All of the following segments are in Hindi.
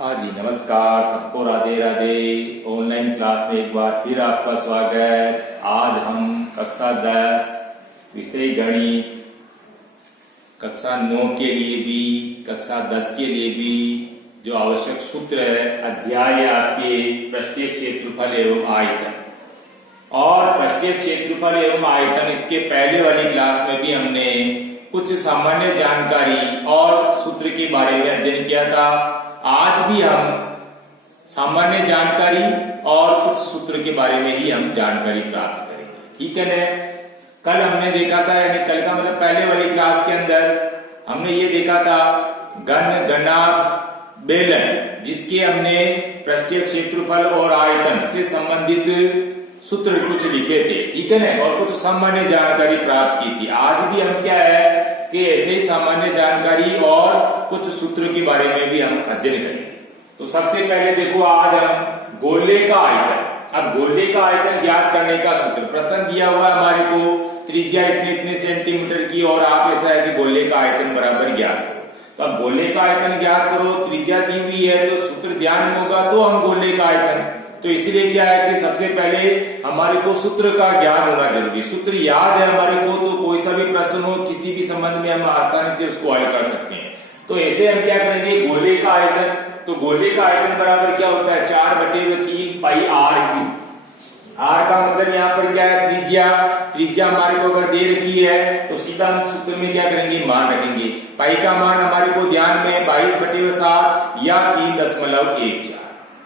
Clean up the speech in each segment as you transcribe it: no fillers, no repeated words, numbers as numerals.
हाँ जी, नमस्कार सबको, राधे राधे। ऑनलाइन क्लास में एक बार फिर आपका स्वागत। आज हम कक्षा 10 विषय गणित, कक्षा 9 के लिए भी, कक्षा 10 के लिए भी जो आवश्यक सूत्र है, अध्याय आपके पृष्ठीय क्षेत्रफल एवं आयतन। और पृष्ठीय क्षेत्रफल एवं आयतन, इसके पहले वाली क्लास में भी हमने कुछ सामान्य जानकारी और सूत्र के बारे में अध्ययन किया था। आज भी हम सामान्य जानकारी और कुछ सूत्र के बारे में ही हम जानकारी प्राप्त करेंगे, ठीक है ना। कल हमने देखा था, यानी कल का मतलब पहले वाली क्लास के अंदर हमने ये देखा था घन, गणा, बेलन, जिसके हमने पृष्ठीय क्षेत्रफल और आयतन से संबंधित सूत्र कुछ लिखे थे, ठीक है ना, और कुछ सामान्य जानकारी प्राप्त की थी। आज भी हम क्या है कि ऐसे ही सामान्य जानकारी और कुछ सूत्र के बारे में भी हम अध्ययन करेंगे। तो सबसे पहले देखो, आज हम गोले का आयतन। अब गोले का आयतन ज्ञात करने का सूत्र, प्रश्न दिया हुआ है हमारे को, त्रिज्या इतने इतने सेंटीमीटर की, और आप ऐसा है कि गोले का आयतन बराबर ज्ञात करो। तो अब गोले का आयतन ज्ञात करो, त्रिज्या दी हुई है तो सूत्र ध्यान में होगा तो हम गोले का आयतन। तो इसलिए क्या है कि सबसे पहले हमारे को सूत्र का ज्ञान होना जरूरी। सूत्र याद है हमारे को तो कोई सा भी प्रश्न हो, किसी भी संबंध में हम आसानी से उसको हल कर सकते हैं। तो ऐसे हम क्या करेंगे, गोले का आयतन। तो गोले का आयतन बराबर क्या होता है, 4/3 पाई आर क्यूब। आर का मतलब यहाँ पर क्या है, त्रिज्या। त्रिज्या हमारे को अगर दे रखी है तो सीधा हम सूत्र में क्या करेंगे, मान रखेंगे। पाई का मान हमारे को ध्यान में 22/7 या 3.14,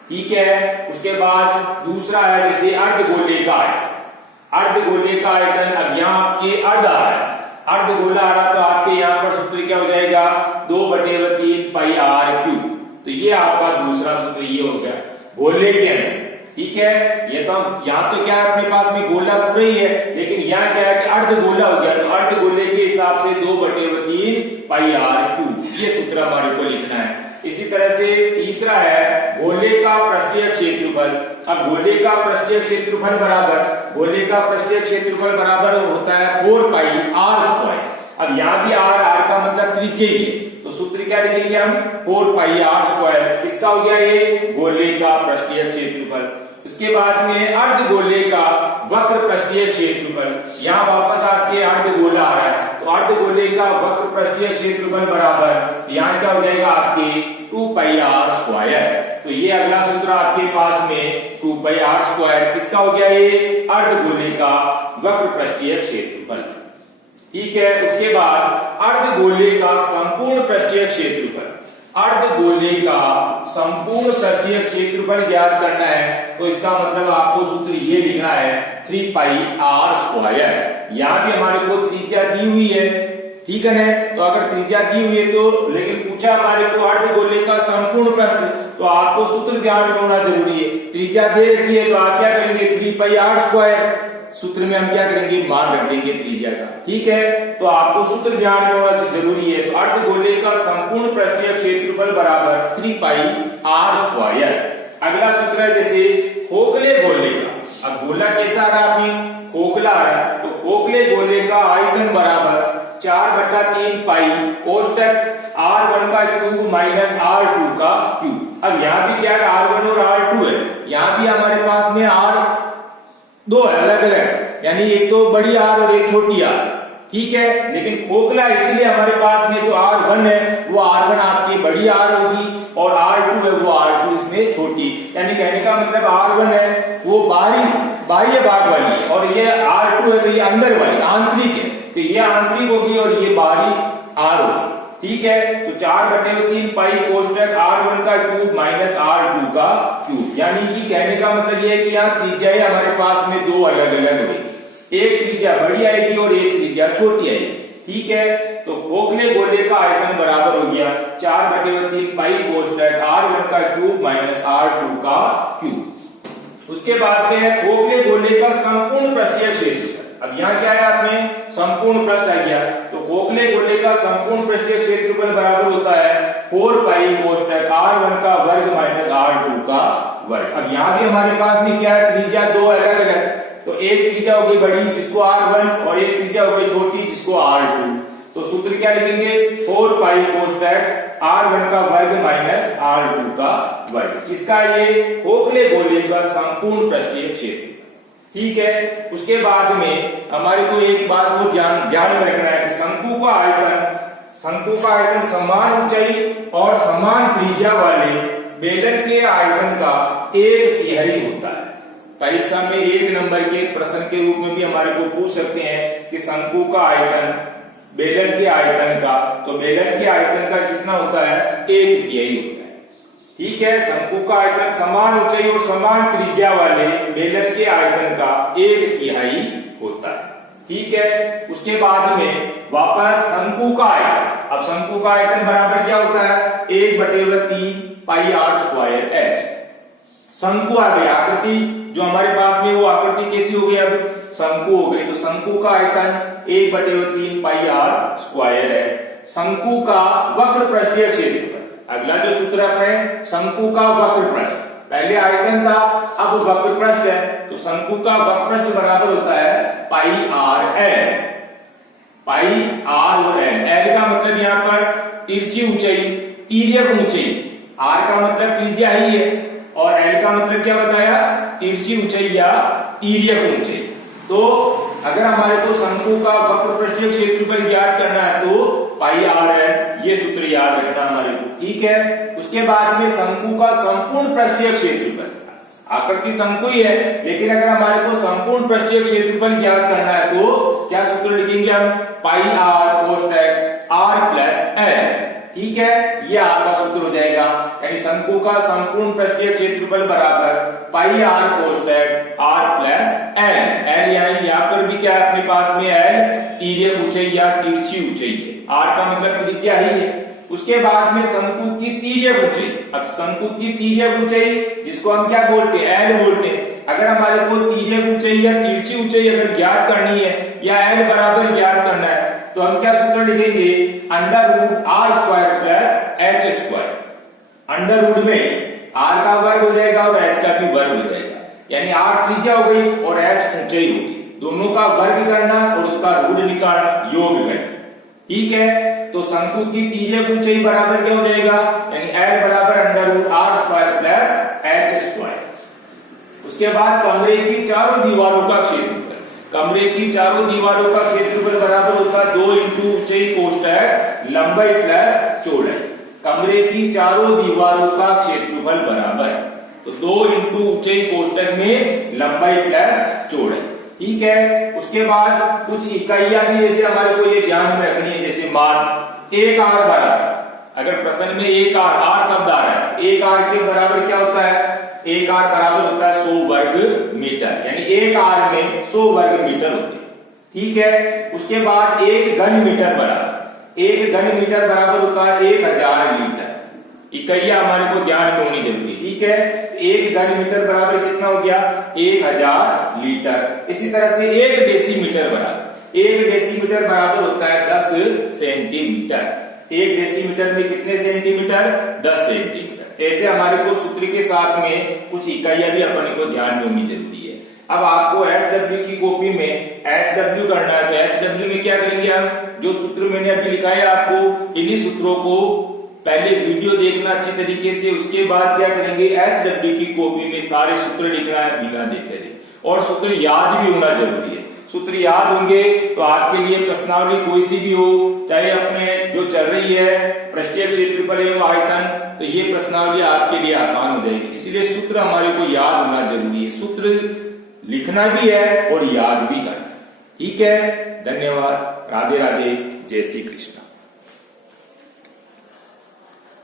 ठीक है। उसके बाद दूसरा है जैसे अर्धगोले का आयतन। अर्धगोले का आयतन, अब यहाँ आपके अर्ध आ रहा है, अर्धगोला आ रहा तो आपके यहाँ पर सूत्र क्या हो जाएगा, 2/3 पाई आर क्यूब। तो ये आपका दूसरा सूत्र ये हो गया गोले के अंदर, ठीक है। ये तो यहाँ तो क्या है, अपने पास में गोला पूरा ही है, लेकिन यहाँ क्या है कि अर्धगोला हो गया, तो अर्धगोले के हिसाब से 2/3 पाई आर क्यूब, ये सूत्र हमारे को लिखना है। इसी तरह से तीसरा है गोले का पृष्ठीय क्षेत्रफल। अब गोले का पृष्ठीय क्षेत्रफल बराबर, गोले का पृष्ठीय क्षेत्रफल बराबर होता है 4 पाई आर स्क्वायर। अब यहाँ भी आर का मतलब त्रिज्या ही है, तो सूत्र क्या लिखेंगे हम, 4 पाई आर स्क्वायर। किसका हो गया ये, गोले का पृष्ठीय क्षेत्रफल। उसके बाद में अर्धगोले का वक्र पृष्ठीय क्षेत्रफल। यहाँ वापस आपके अर्धगोला आ रहा है, तो अर्धगोले का वक्र पृष्ठीय क्षेत्रफल बराबर यहाँ क्या हो जाएगा आपके 2 पाई आर स्क्वायर। तो ये अगला सूत्र आपके पास में 2 पाई आर स्क्वायर किसका हो गया, ये अर्धगोले का वक्र पृष्ठीय क्षेत्रफल, ठीक है। उसके बाद अर्धगोले का संपूर्ण पृष्ठीय क्षेत्रफल। अर्धगोले का संपूर्ण पृष्ठीय क्षेत्रफल ज्ञात करना है, तो इसका मतलब आपको सूत्र ये लिखना है 3 पाई आर स्क्वायर। यहाँ भी हमारे को त्रिज्या दी हुई है, ठीक है ना। तो अगर त्रिज्या दी हुई है तो, लेकिन पूछा हमारे को अर्धगोले का संपूर्ण पृष्ठ, तो आपको सूत्र ध्यान में होना जरूरी है। त्रिज्या दे रखी है तो आप क्या करेंगे, 3 पाई आर स्क्वायर। सूत्र में हम क्या करेंगे, मान रख देंगे त्रिज्या का, ठीक है। तो आपको सूत्र ध्यान में होना जरूरी है। तो अर्धगोले का संपूर्ण पृष्ठीय क्षेत्रफल बराबर 3 पाई आर स्क्वायर। अगला सूत्र है जैसे खोखले गोले का। अब गोला कैसा आ रहा है, खोखला आ रहा है, तो खोखले गोले का आयतन बराबर 4/3 पाई कोष्टक R1 का क्यूब माइनस R2 का क्यूब। अब यहाँ भी क्या है, R1 और R2 है, यहाँ भी हमारे पास में R दो अलग अलग, यानी एक तो बड़ी आर और एक छोटी आर, ठीक है। लेकिन खोखला इसलिए हमारे पास में जो R1 है वो R1 आपकी बड़ी आर होगी, और R2 है वो R2 इसमें छोटी। यानी कहने का मतलब R1 है वो बाह्य भाग वाली, और ये R2 है तो ये अंदर वाली आंतरिक है, तो ये आंतरिक होगी और ये बाहरी आर होगी, ठीक है। तो 4/3 पाई कोष्टक R1 का क्यूब माइनस R2 का क्यूब। यानी कि कहने का मतलब ये है कि यहाँ त्रिज्याएं हमारे पास में दो अलग अलग होगी, एक त्रिज्या बड़ी आएगी और एक त्रिज्या छोटी आएगी, ठीक है। तो खोखले गोले का आयतन बराबर हो गया 4/3 पाई कोष्टक R1 का क्यूब माइनस R2 का क्यूब। उसके बाद में है खोखले गोले का संपूर्ण पृष्ठीय क्षेत्रफल। अब यहाँ क्या है, आपने संपूर्ण पृष्ठ आ गया, तो खोखले गोले का संपूर्ण पृष्ठीय क्षेत्रफल बराबर होता है 4 पाई कोष्टक R1 का वर्ग माइनस R2 का वर्ग। अब यहाँ भी हमारे पास में क्या है, त्रिज्या दो अलग अलग, तो एक त्रिज्या होगी बड़ी जिसको R1 और एक त्रिज्या होगी छोटी जिसको R2, तो सूत्र क्या लिखेंगे 4 पाई कोष्टक r1 का वर्ग माइनस r2 का वर्ग। इसका ये खोखले गोले का संपूर्ण पृष्ठीय क्षेत्र। ठीक है, उसके बाद में हमारे को एक बात वो ध्यान में रखना है कि शंकु का आयतन समान ऊंचाई और समान त्रिज्या वाले बेलन के आयतन का एक तिहाई होता है। परीक्षा में 1 नंबर के प्रश्न के रूप में भी हमारे को पूछ सकते हैं कि शंकु का आयतन बेलन के आयतन का, तो बेलन के आयतन का कितना होता है 1 तिहाई होता है। ठीक है, शंकु का आयतन समान ऊंचाई और समान त्रिज्या वाले बेलन के आयतन का 1 तिहाई होता है। ठीक है, उसके बाद में वापस शंकु का आयतन। अब शंकु का आयतन बराबर क्या होता है 1/3 पाई r स्क्वायर h। शंकु आ गई आकृति जो हमारे पास में, वो आकृति कैसी हो गई, अब शंकु हो गई। तो शंकु का आयतन 1/3 पाई r स्क्वायर है। शंकु का वक्र पृष्ठीय क्षेत्रफल, अगला जो सूत्र अपने शंकु का वक्र पृष्ठ, पहले आयतन था अब वक्र पृष्ठ है, तो शंकु का वक्र पृष्ठ बराबर होता है पाई r l। पाई r और l, l का मतलब यहाँ पर तिरछी ऊंचाई, तिर्यक ऊंचाई, r का मतलब त्रिज्या ही है और l का मतलब क्या बताया तिरछी ऊंचाई या तिर्यक ऊंचाई। तो अगर हमारे को शंकु का वक्र पृष्ठीय क्षेत्रफल ज्ञात करना है तो पाई r l, ये सूत्र याद रखना हमारे को। ठीक है, उसके बाद में शंकु का संपूर्ण पृष्ठीय क्षेत्रफल, आकृति शंकु ही है लेकिन अगर हमारे को संपूर्ण पृष्ठीय क्षेत्रफल ज्ञात करना है तो क्या सूत्र लिखेंगे हम पाई r कोष्टक r प्लस l। ठीक है, ये आपका सूत्र हो जाएगा, यानी शंकु का संपूर्ण पृष्ठीय क्षेत्रफल बराबर पाई r कोष्टक r plus l। l यानी यहाँ पर भी क्या है अपने पास में l तिर्यक ऊंचाई या तिरछी ऊंचाई है, r का मतलब त्रिज्या ही है। उसके बाद में शंकु की तिर्यक ऊंचाई, अब शंकु की तिर्यक ऊंचाई जिसको हम क्या बोलते हैं l बोलते हैं। अगर हमारे को तिर्यक ऊंचाई या तिरछी ऊंचाई अगर ज्ञात करनी है या l बराबर ज्ञात करना है तो हम क्या सूत्र लिखेंगे √r square plus h square. Under root में r का वर्ग हो जाएगा और h का भी वर्ग हो जाएगा, यानी r त्रिज्या हो गई और h ऊंचाई हो गई, दोनों का वर्ग करना और उसका रूट निकालना, योग करना। ठीक है, तो शंकु की तिर्यक ऊंचाई बराबर क्या हो जाएगा, यानी l बराबर √r square plus h square. उसके बाद कमरे की चारों दीवारों का क्षेत्रफल, कमरे की चारों दीवारों का क्षेत्रफल बराबर होता है 2 × ऊंचाई कोष्टक लंबाई प्लस चौड़ाई। कमरे की चारों दीवारों का क्षेत्रफल बराबर, तो 2 × ऊंचाई कोष्टक में लंबाई प्लस चौड़ाई। ठीक है, उसके बाद कुछ इकाइयां भी जैसे हमारे को ये ध्यान में रखनी है, जैसे मान 1 r बराबर, अगर प्रश्न में 1 r शब्द आ रहा है, 1 r के बराबर क्या होता है 1 r बराबर होता है 100 वर्ग मीटर, यानी 1 r में 100 वर्ग मीटर होते हैं। ठीक है, उसके बाद 1 घन मीटर बराबर, 1 घन मीटर बराबर होता है 1000 लीटर। इकाइयां हमारे को ध्यान में होनी जरूरी। ठीक है, 1 घन मीटर बराबर कितना हो गया 1000 लीटर। इसी तरह से 1 डेसीमीटर बराबर, 1 डेसीमीटर बराबर होता है 10 सेंटीमीटर। 1 डेसीमीटर में कितने सेंटीमीटर 10 सेंटीमीटर। ऐसे हमारे को सूत्र के साथ में कुछ इकाइयां भी अपने को ध्यान में होनी जरूरी है। अब आपको HW की कॉपी में HW करना है तो HW में क्या करेंगे हम, जो सूत्र मैंने अभी लिखा है आपको इन्हीं सूत्रों को पहले वीडियो देखना अच्छी तरीके से, उसके बाद क्या करेंगे HW की कॉपी में सारे सूत्र लिखना है बिना देखे, और सूत्र याद भी होना जरूरी है। सूत्र याद होंगे तो आपके लिए प्रश्नावली कोई सी भी हो, चाहे अपने जो चल रही है पृष्ठीय क्षेत्रफल एवं आयतन, तो ये प्रश्नावली आपके लिए आसान हो जाएगी। इसलिए सूत्र हमारे को याद होना जरूरी है, सूत्र लिखना भी है और याद भी करना। ठीक है, धन्यवाद, राधे राधे, जय श्री कृष्ण।